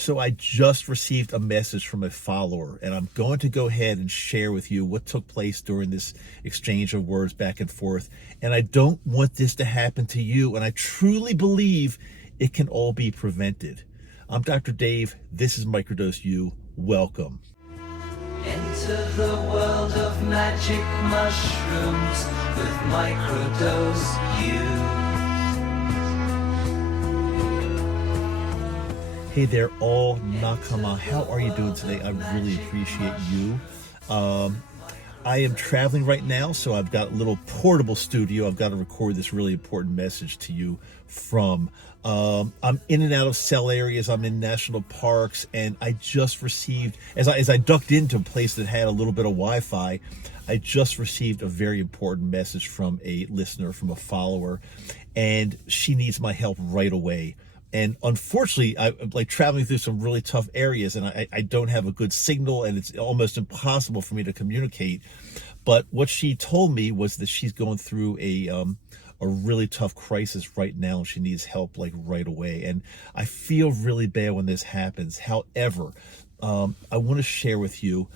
So I just received a message from a follower, and I'm going to go ahead and share with you what took place during this exchange of words back and forth. And I don't want this to happen to you, and I truly believe it can all be prevented. I'm Dr. Dave. This is Microdose U. Welcome. Enter the world of magic mushrooms with Microdose U. Hey there, all Nakama. How are you doing today? I really appreciate you. I am traveling right now, so I've got a little portable studio. I've got to record this really important message to you from. I'm in and out of cell areas. I'm in national parks, and I just received, as I ducked into a place that had a little bit of Wi-Fi, I just received a very important message from a listener, from a follower, and she needs my help right away. And unfortunately, I'm like traveling through some really tough areas, and I don't have a good signal, and it's almost impossible for me to communicate. But what she told me was that she's going through a really tough crisis right now, and she needs help like right away. And I feel really bad when this happens. However, I want to share with you,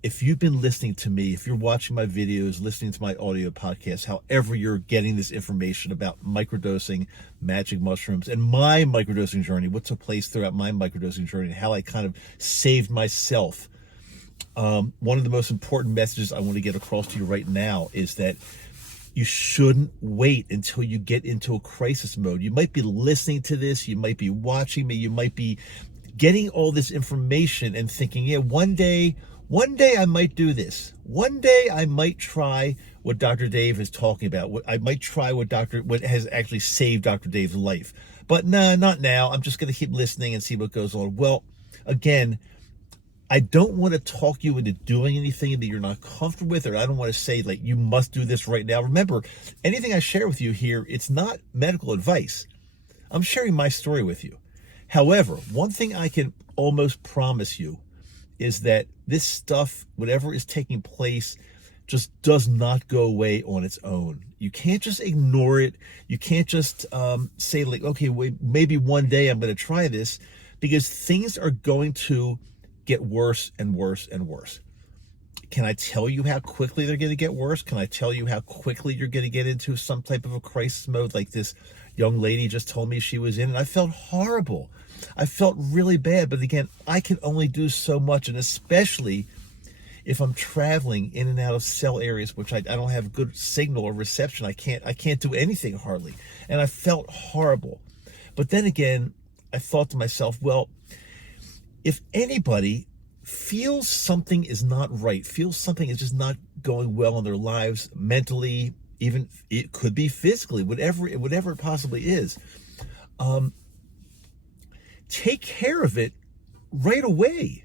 if you've been listening to me, if you're watching my videos, listening to my audio podcast, however you're getting this information about microdosing, magic mushrooms, and my microdosing journey, what took place throughout my microdosing journey, and how I kind of saved myself. One of the most important messages I want to get across to you right now is that you shouldn't wait until you get into a crisis mode. You might be listening to this, you might be watching me, you might be getting all this information and thinking, yeah, one day I might do this. One day I might try what Dr. Dave is talking about. I might try what has actually saved Dr. Dave's life. But no, not now. I'm just going to keep listening and see what goes on. Well, again, I don't want to talk you into doing anything that you're not comfortable with, or I don't want to say like you must do this right now. Remember, anything I share with you here, it's not medical advice. I'm sharing my story with you. However, one thing I can almost promise you is that this stuff, whatever is taking place, just does not go away on its own. You can't just ignore it. You can't just say like, okay, wait, maybe one day I'm going to try this, because things are going to get worse and worse and worse. Can I tell you how quickly they're going to get worse? Can I tell you how quickly you're going to get into some type of a crisis mode like this young lady just told me she was in? And I felt horrible. I felt really bad. But again, I can only do so much. And especially if I'm traveling in and out of cell areas, which I don't have good signal or reception. I can't do anything hardly. And I felt horrible. But then again, I thought to myself, well, if anybody feels something is not right, feels something is just not going well in their lives, mentally, even it could be physically, whatever it possibly is, take care of it right away.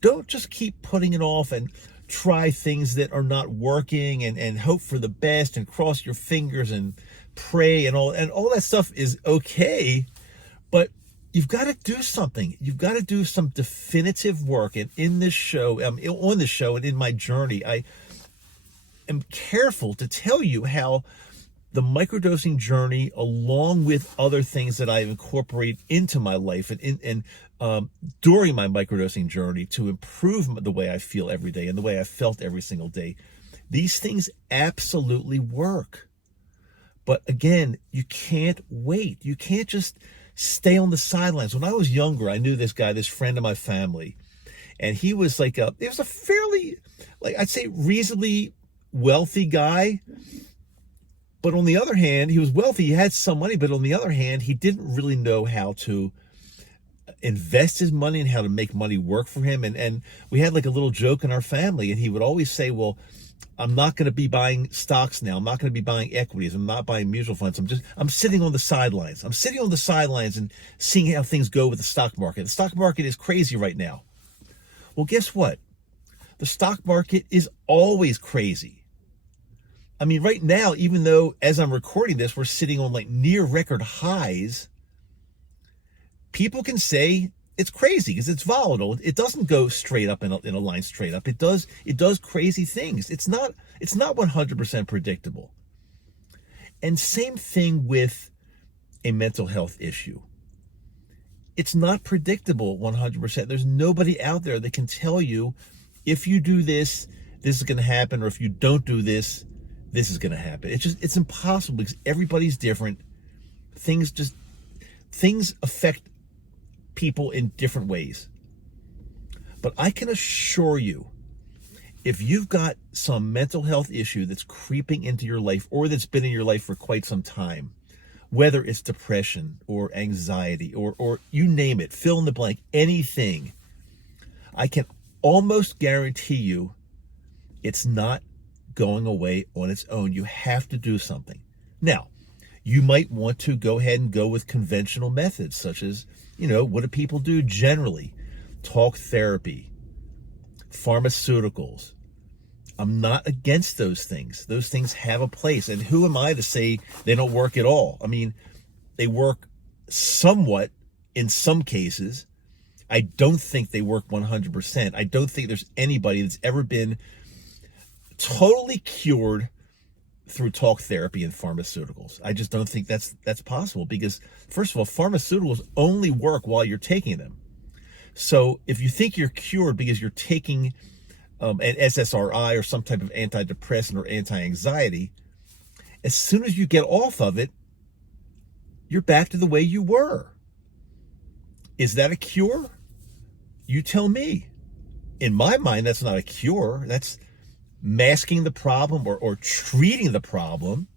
Don't just keep putting it off and try things that are not working and hope for the best and cross your fingers and pray and all that stuff is okay, but you've got to do something. You've got to do some definitive work. And in this show, on this show and in my journey, I am careful to tell you how the microdosing journey, along with other things that I incorporate into my life and during my microdosing journey to improve the way I feel every day and the way I felt every single day, these things absolutely work. But again, you can't wait. You can't just stay on the sidelines. When I was younger, I knew this guy, this friend of my family, and he was like he was a fairly, like I'd say reasonably wealthy guy. But on the other hand, he was wealthy, he had some money, but on the other hand, he didn't really know how to invest his money and how to make money work for him. And we had like a little joke in our family, and he would always say, well, I'm not going to be buying stocks now. I'm not going to be buying equities. I'm not buying mutual funds. I'm sitting on the sidelines. I'm sitting on the sidelines and seeing how things go with the stock market. The stock market is crazy right now. Well, guess what? The stock market is always crazy. I mean, right now, even though as I'm recording this, we're sitting on like near record highs, people can say it's crazy because it's volatile. It doesn't go straight up in a line straight up. It does crazy things. It's not 100% predictable. And same thing with a mental health issue. it's not predictable 100%. There's nobody out there that can tell you if you do this, this is going to happen, or if you don't do this, this is going to happen. It's impossible because everybody's different. Things affect people in different ways. But I can assure you, if you've got some mental health issue that's creeping into your life or that's been in your life for quite some time, whether it's depression or anxiety or you name it, fill in the blank, anything, I can almost guarantee you it's not going away on its own. You have to do something. Now, you might want to go ahead and go with conventional methods, such as, what do people do generally? Talk therapy, pharmaceuticals. I'm not against those things. Those things have a place. And who am I to say they don't work at all? I mean, they work somewhat in some cases. I don't think they work 100%. I don't think there's anybody that's ever been totally cured through talk therapy and pharmaceuticals. I just don't think that's possible because, first of all, pharmaceuticals only work while you're taking them. So if you think you're cured because you're taking an SSRI or some type of antidepressant or anti-anxiety, as soon as you get off of it, you're back to the way you were. Is that a cure? You tell me. In my mind, that's not a cure. That's masking the problem or treating the problem,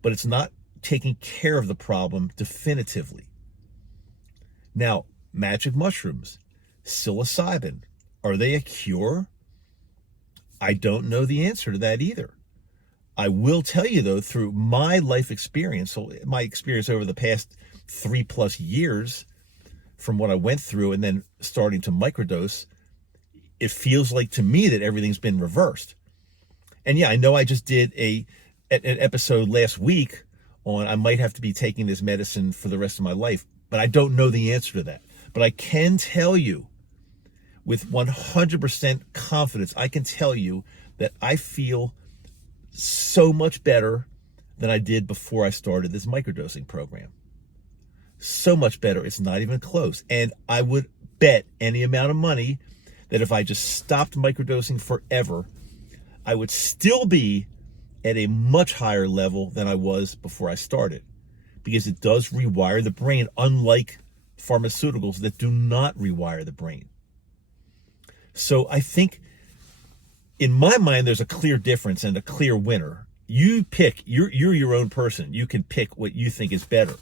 but it's not taking care of the problem definitively. Now, magic mushrooms, psilocybin, are they a cure? I don't know the answer to that either. I will tell you, though, through my life experience, so my experience over the past 3+ years from what I went through and then starting to microdose, it feels like to me that everything's been reversed. And yeah, I know I just did an episode last week on I might have to be taking this medicine for the rest of my life, but I don't know the answer to that. But I can tell you with 100% confidence, I can tell you that I feel so much better than I did before I started this microdosing program. So much better. It's not even close. And I would bet any amount of money that if I just stopped microdosing forever, I would still be at a much higher level than I was before I started, because it does rewire the brain, unlike pharmaceuticals that do not rewire the brain. So I think in my mind, there's a clear difference and a clear winner. You pick, you're your own person. You can pick what you think is better.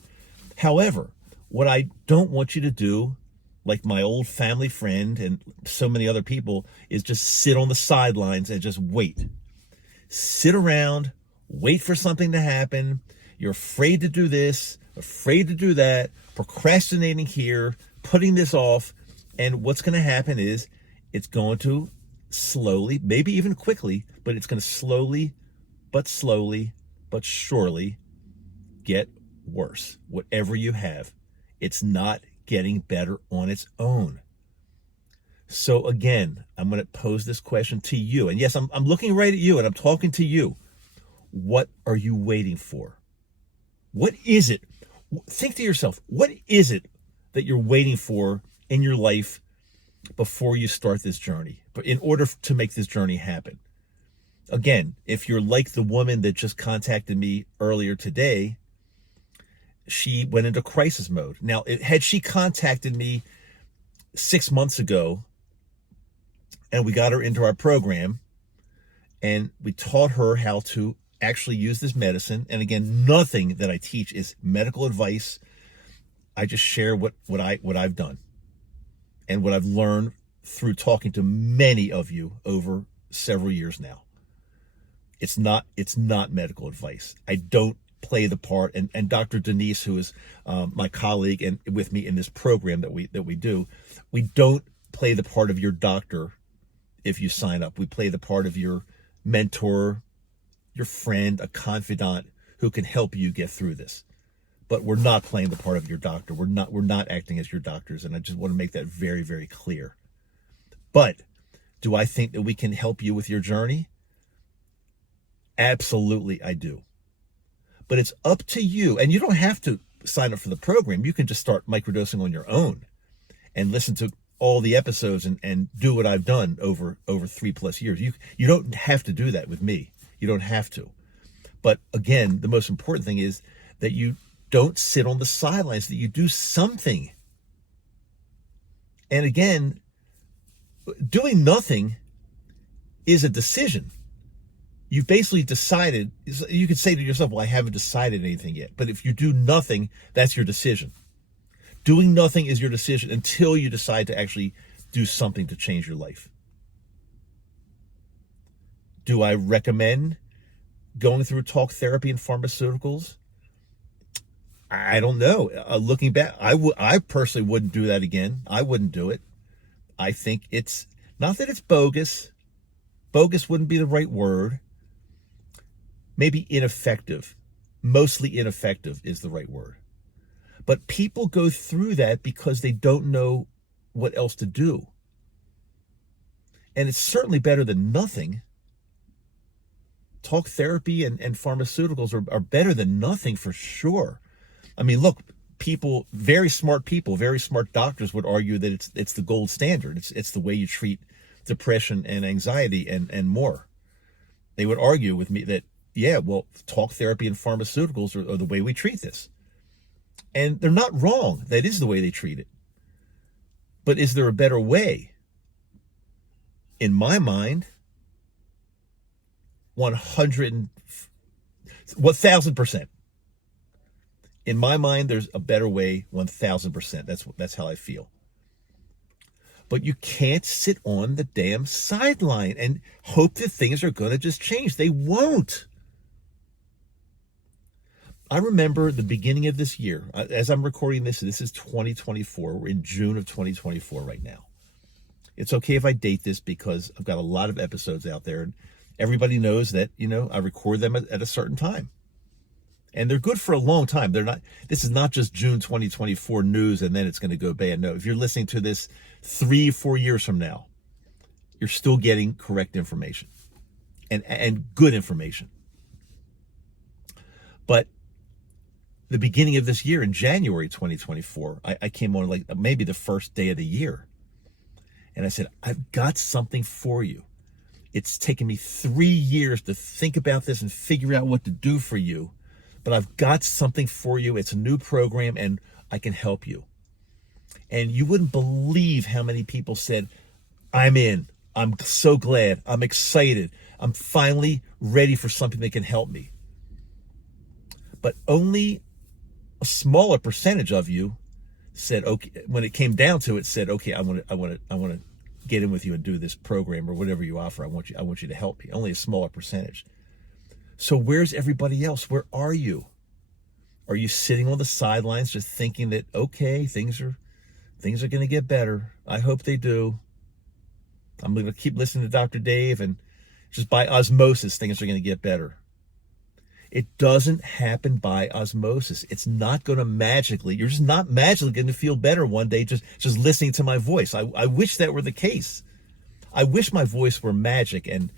However, what I don't want you to do, like my old family friend and so many other people, is just sit on the sidelines and just wait. Sit around, wait for something to happen. You're afraid to do this, afraid to do that, procrastinating here, putting this off. And what's going to happen is it's going to slowly, maybe even quickly, but it's going to slowly but surely get worse. Whatever you have, it's not getting better on its own. So again, I'm going to pose this question to you. And yes, I'm looking right at you and I'm talking to you. What are you waiting for? What is it? Think to yourself, what is it that you're waiting for in your life before you start this journey, but in order to make this journey happen? Again, if you're like the woman that just contacted me earlier today, she went into crisis mode. Now, had she contacted me 6 months ago and we got her into our program and we taught her how to actually use this medicine, and again, nothing that I teach is medical advice. I just share what I've done and what I've learned through talking to many of you over several years now. It's not medical advice. I don't play the part, and Dr. Denise, who is my colleague and with me in this program that we do, we don't play the part of your doctor if you sign up. We play the part of your mentor, your friend, a confidant who can help you get through this. But we're not playing the part of your doctor. We're not acting as your doctors, and I just want to make that very, very clear. But do I think that we can help you with your journey? Absolutely, I do. But it's up to you, and you don't have to sign up for the program, you can just start microdosing on your own and listen to all the episodes and do what I've done over 3+ years. You don't have to do that with me. You don't have to. But again, the most important thing is that you don't sit on the sidelines, that you do something. And again, doing nothing is a decision. You've basically decided. You could say to yourself, well, I haven't decided anything yet. But if you do nothing, that's your decision. Doing nothing is your decision until you decide to actually do something to change your life. Do I recommend going through talk therapy and pharmaceuticals? I don't know. Looking back, I personally wouldn't do that again. I wouldn't do it. I think it's not that it's bogus. Bogus wouldn't be the right word. Maybe ineffective. Mostly ineffective is the right word. But people go through that because they don't know what else to do. And it's certainly better than nothing. Talk therapy and pharmaceuticals are better than nothing for sure. I mean, look, very smart doctors would argue that it's the gold standard. It's the way you treat depression and anxiety and more. They would argue with me that, yeah, well, talk therapy and pharmaceuticals are the way we treat this. And they're not wrong. That is the way they treat it. But is there a better way? In my mind, 1,000%. In my mind, there's a better way, 1,000%. That's how I feel. But you can't sit on the damn sideline and hope that things are going to just change. They won't. I remember the beginning of this year, as I'm recording this is 2024. We're in June of 2024 right now. It's okay if I date this because I've got a lot of episodes out there, and everybody knows that, I record them at a certain time. And they're good for a long time. This is not just June 2024 news and then it's going to go bad. No, if you're listening to this 3-4 years from now, you're still getting correct information and good information. But the beginning of this year, in January 2024, I came on like maybe the first day of the year. And I said, I've got something for you. It's taken me 3 years to think about this and figure out what to do for you. But I've got something for you. It's a new program and I can help you. And you wouldn't believe how many people said, I'm in. I'm so glad. I'm excited. I'm finally ready for something that can help me. But only a smaller percentage of you said, okay, when it came down to it, said, okay, I want to get in with you and do this program or whatever you offer. I want you to help me. Only a smaller percentage. So where's everybody else? Where are you? Are you sitting on the sidelines just thinking that, okay, things are going to get better. I hope they do. I'm going to keep listening to Dr. Dave and just by osmosis, things are going to get better. It doesn't happen by osmosis. It's not going to you're just not magically going to feel better one day just listening to my voice. I wish that were the case. I wish my voice were magic and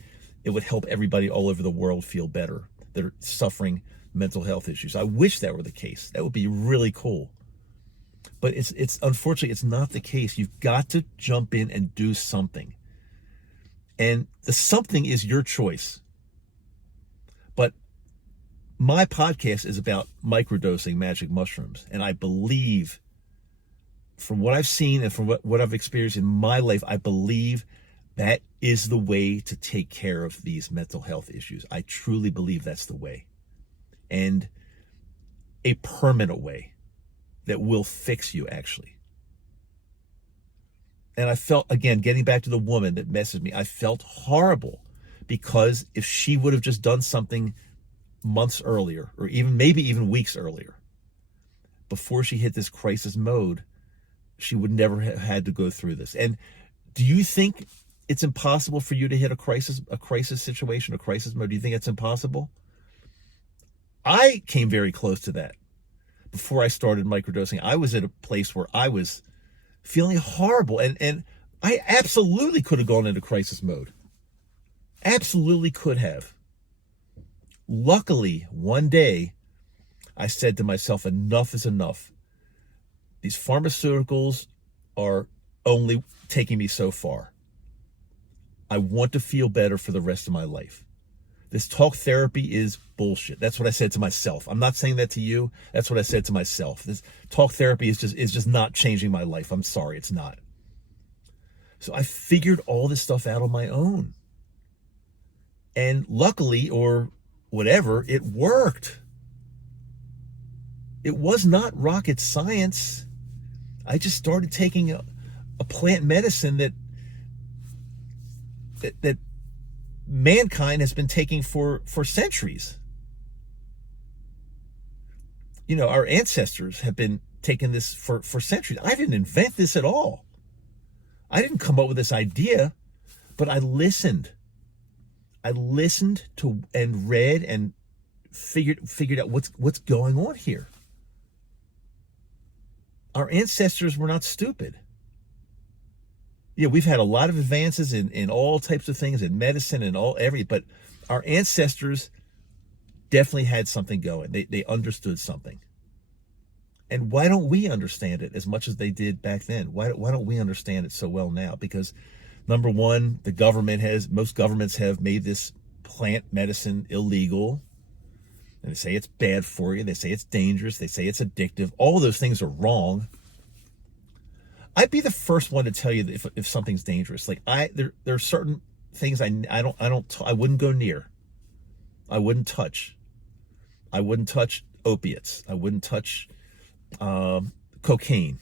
it would help everybody all over the world feel better that are suffering mental health issues. I wish that were the case. That would be really cool. But it's unfortunately, it's not the case. You've got to jump in and do something. And the something is your choice. But my podcast is about microdosing magic mushrooms. And I believe, from what I've seen and from what I've experienced in my life, I believe that is the way to take care of these mental health issues. I truly believe that's the way. And a permanent way that will fix you, actually. And I felt, again, getting back to the woman that messaged me, I felt horrible because if she would have just done something months earlier, or maybe even weeks earlier, before she hit this crisis mode, she would never have had to go through this. And do you think it's impossible for you to hit a crisis situation, a crisis mode? Do you think it's impossible? I came very close to that. Before I started microdosing, I was at a place where I was feeling horrible, and I absolutely could have gone into crisis mode. Absolutely could have. Luckily, one day, I said to myself, enough is enough. These pharmaceuticals are only taking me so far. I want to feel better for the rest of my life. This talk therapy is bullshit. That's what I said to myself. I'm not saying that to you. That's what I said to myself. This talk therapy is just not changing my life. I'm sorry, it's not. So I figured all this stuff out on my own. And luckily, or whatever, it worked. It was not rocket science. I just started taking a plant medicine that mankind has been taking for centuries. You know, our ancestors have been taking this for centuries. I didn't invent this at all. I didn't come up with this idea, but I listened. I listened to and read and figured out what's going on here. Our ancestors were not stupid. Yeah, we've had a lot of advances in all types of things, in medicine and but our ancestors definitely had something going. They understood something. And why don't we understand it as much as they did back then? Why don't we understand it so well now? Because number one, most governments have made this plant medicine illegal. And they say it's bad for you. They say it's dangerous. They say it's addictive. All of those things are wrong. I'd be the first one to tell you that if something's dangerous. Like there are certain things I wouldn't go near. I wouldn't touch. I wouldn't touch opiates. I wouldn't touch cocaine.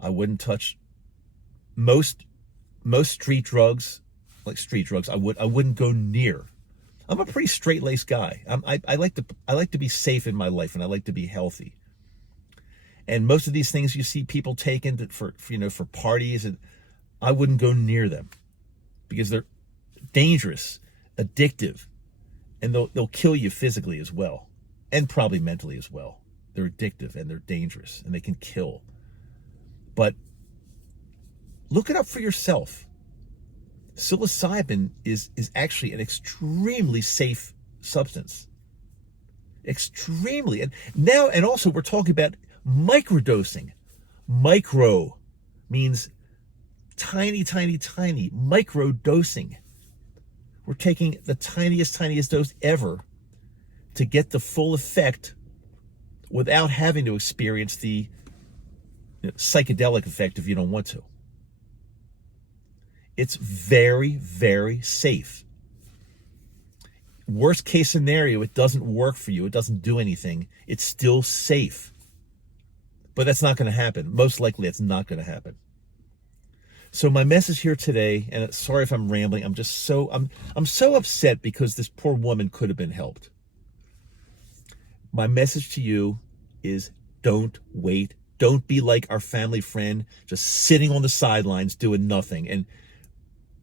I wouldn't touch most street drugs, like street drugs. I wouldn't go near. I'm a pretty straight-laced guy. I like to be safe in my life, and I like to be healthy. And most of these things you see people taking for parties, and I wouldn't go near them because they're dangerous, addictive, and they'll kill you physically as well, and probably mentally as well. They're addictive and they're dangerous and they can kill. But look it up for yourself. Psilocybin is actually an extremely safe substance. Extremely. And also we're talking about microdosing. Micro means tiny, tiny, tiny. Microdosing. We're taking the tiniest dose ever to get the full effect without having to experience the psychedelic effect if you don't want to. It's very, very safe. Worst case scenario, it doesn't work for you. It doesn't do anything. It's still safe. But that's not going to happen. Most likely, it's not going to happen. So my message here today, and sorry if I'm rambling, I'm so upset because this poor woman could have been helped. My message to you is don't wait. Don't be like our family friend, just sitting on the sidelines doing nothing and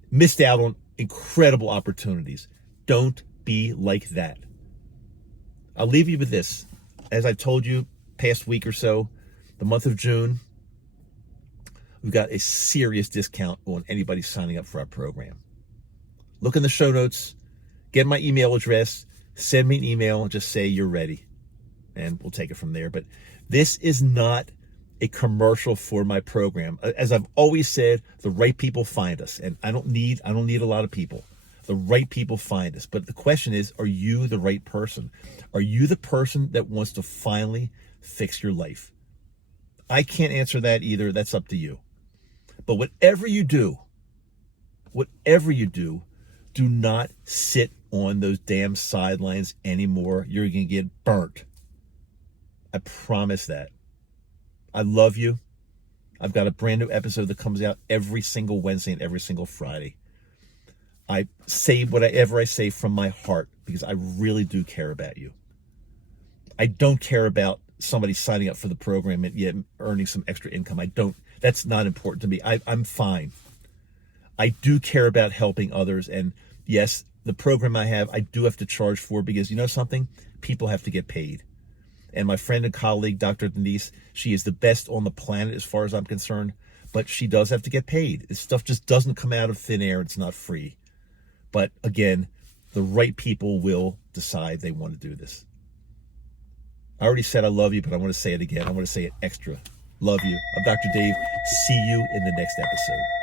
missed out on incredible opportunities. Don't be like that. I'll leave you with this. As I've told you, past week or so, the month of June, we've got a serious discount on anybody signing up for our program. Look in the show notes, get my email address, send me an email, and just say you're ready. And we'll take it from there. But this is not a commercial for my program. As I've always said, the right people find us. And I don't need a lot of people. The right people find us. But the question is, are you the right person? Are you the person that wants to finally fix your life? I can't answer that either. That's up to you. But whatever you do, do not sit on those damn sidelines anymore. You're going to get burnt. I promise that. I love you. I've got a brand new episode that comes out every single Wednesday and every single Friday. I say whatever I say from my heart because I really do care about you. I don't care about somebody signing up for the program and yet earning some extra income. That's not important to me. I'm fine. I do care about helping others. And yes, the program I do have to charge for because you know something? People have to get paid. And my friend and colleague, Dr. Denise, she is the best on the planet as far as I'm concerned, but she does have to get paid. This stuff just doesn't come out of thin air. It's not free. But again, the right people will decide they want to do this. I already said I love you, but I want to say it again. I want to say it extra. Love you. I'm Dr. Dave. See you in the next episode.